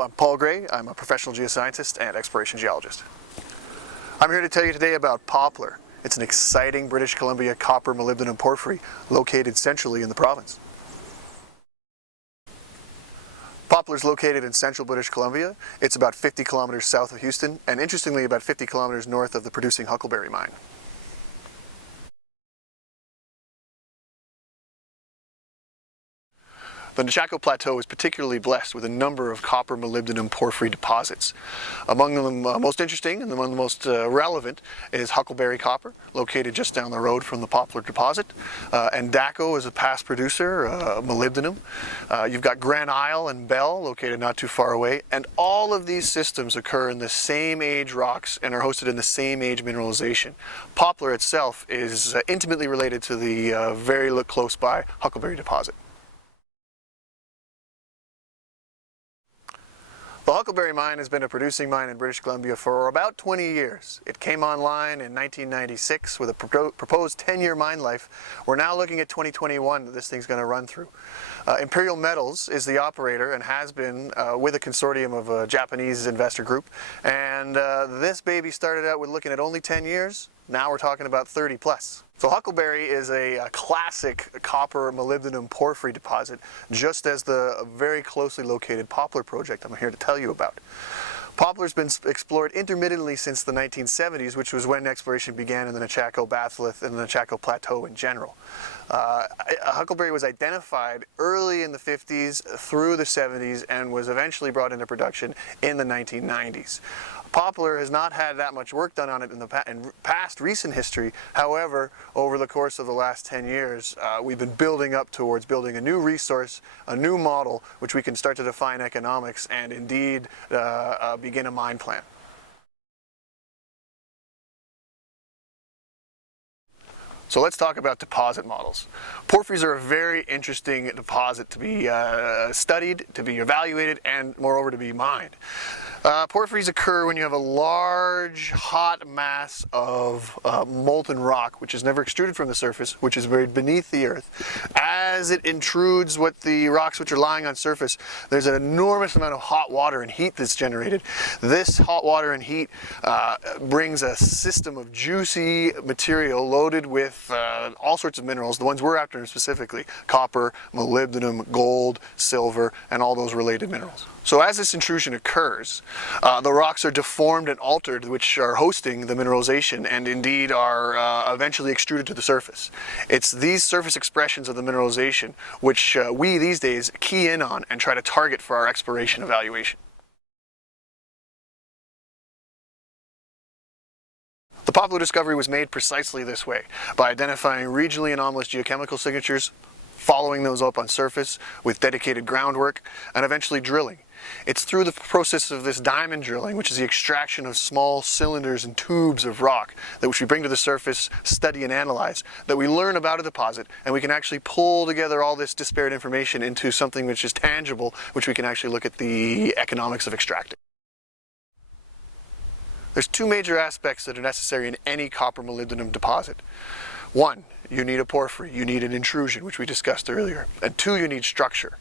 Hello, I'm Paul Gray. I'm a professional geoscientist and exploration geologist. I'm here to tell you today about Poplar. It's an exciting British Columbia copper molybdenum porphyry located centrally in the province. Poplar is located in central British Columbia. It's about 50 kilometers south of Houston, and interestingly about 50 kilometers north of the producing Huckleberry mine. The Nechako Plateau is particularly blessed with a number of copper molybdenum porphyry deposits. Among them most interesting and among the most relevant is Huckleberry copper, located just down the road from the Poplar deposit. And Daco is a past producer, molybdenum. You've got Grand Isle and Bell, located not too far away. And all of these systems occur in the same age rocks and are hosted in the same age mineralization. Poplar itself is intimately related to the very close by Huckleberry deposit. The Huckleberry mine has been a producing mine in British Columbia for about 20 years. It came online in 1996 with a proposed 10-year mine life. We're now looking at 2021 that this thing's going to run through. Imperial Metals is the operator and has been with a consortium of a Japanese investor group. And this baby started out with looking at only 10 years. Now we're talking about 30 plus. So Huckleberry is a classic copper molybdenum porphyry deposit, just as the very closely located Poplar project I'm here to tell you about. Poplar's been explored intermittently since the 1970s, which was when exploration began in the Nechako batholith and the Nechako Plateau in general. Huckleberry was identified early in the 50s through the 70s and was eventually brought into production in the 1990s. Poplar has not had that much work done on it in past recent history. However, over the course of the last 10 years, we've been building up towards building a new resource, a new model, which we can start to define economics and indeed begin a mine plan. So let's talk about deposit models. Porphyries are a very interesting deposit to be studied, to be evaluated, and moreover to be mined. Porphyries occur when you have a large, hot mass of molten rock, which is never extruded from the surface, which is buried beneath the earth. As it intrudes what the rocks which are lying on surface, there's an enormous amount of hot water and heat that's generated. This hot water and heat brings a system of juicy material loaded with all sorts of minerals, the ones we're after specifically: copper, molybdenum, gold, silver, and all those related minerals. So as this intrusion occurs, the rocks are deformed and altered, which are hosting the mineralization and indeed are eventually extruded to the surface. It's these surface expressions of the mineralization which we these days key in on and try to target for our exploration evaluation. The Poplar discovery was made precisely this way, by identifying regionally anomalous geochemical signatures, following those up on surface with dedicated groundwork, and eventually drilling. It's through the process of this diamond drilling, which is the extraction of small cylinders and tubes of rock, which we bring to the surface, study and analyze, that we learn about a deposit, and we can actually pull together all this disparate information into something which is tangible, which we can actually look at the economics of extracting. There's two major aspects that are necessary in any copper molybdenum deposit. One, you need a porphyry, you need an intrusion, which we discussed earlier. And two, you need structure.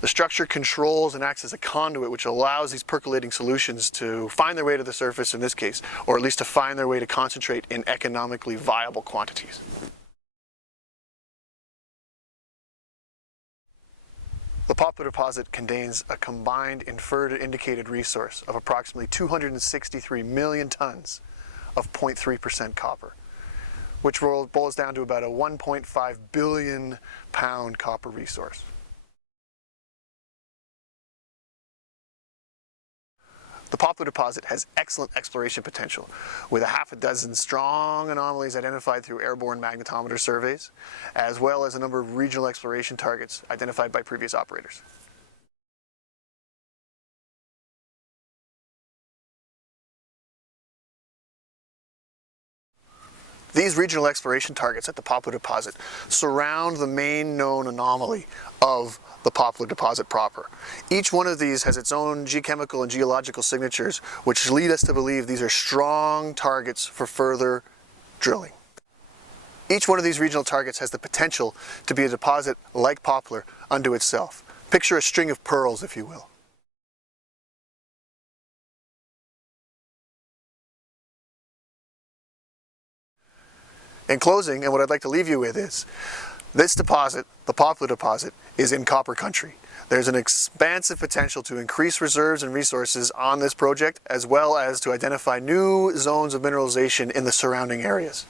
The structure controls and acts as a conduit which allows these percolating solutions to find their way to the surface in this case, or at least to find their way to concentrate in economically viable quantities. The Poplar deposit contains a combined inferred and indicated resource of approximately 263 million tons of 0.3% copper, which boils down to about a 1.5 billion pound copper resource. The Poplar deposit has excellent exploration potential, with a half a dozen strong anomalies identified through airborne magnetometer surveys, as well as a number of regional exploration targets identified by previous operators. These regional exploration targets at the Poplar deposit surround the main known anomaly of the Poplar deposit proper. Each one of these has its own geochemical and geological signatures, which lead us to believe these are strong targets for further drilling. Each one of these regional targets has the potential to be a deposit like Poplar unto itself. Picture a string of pearls, if you will. In closing, and what I'd like to leave you with is, this deposit, the Poplar deposit, is in copper country. There's an expansive potential to increase reserves and resources on this project, as well as to identify new zones of mineralization in the surrounding areas.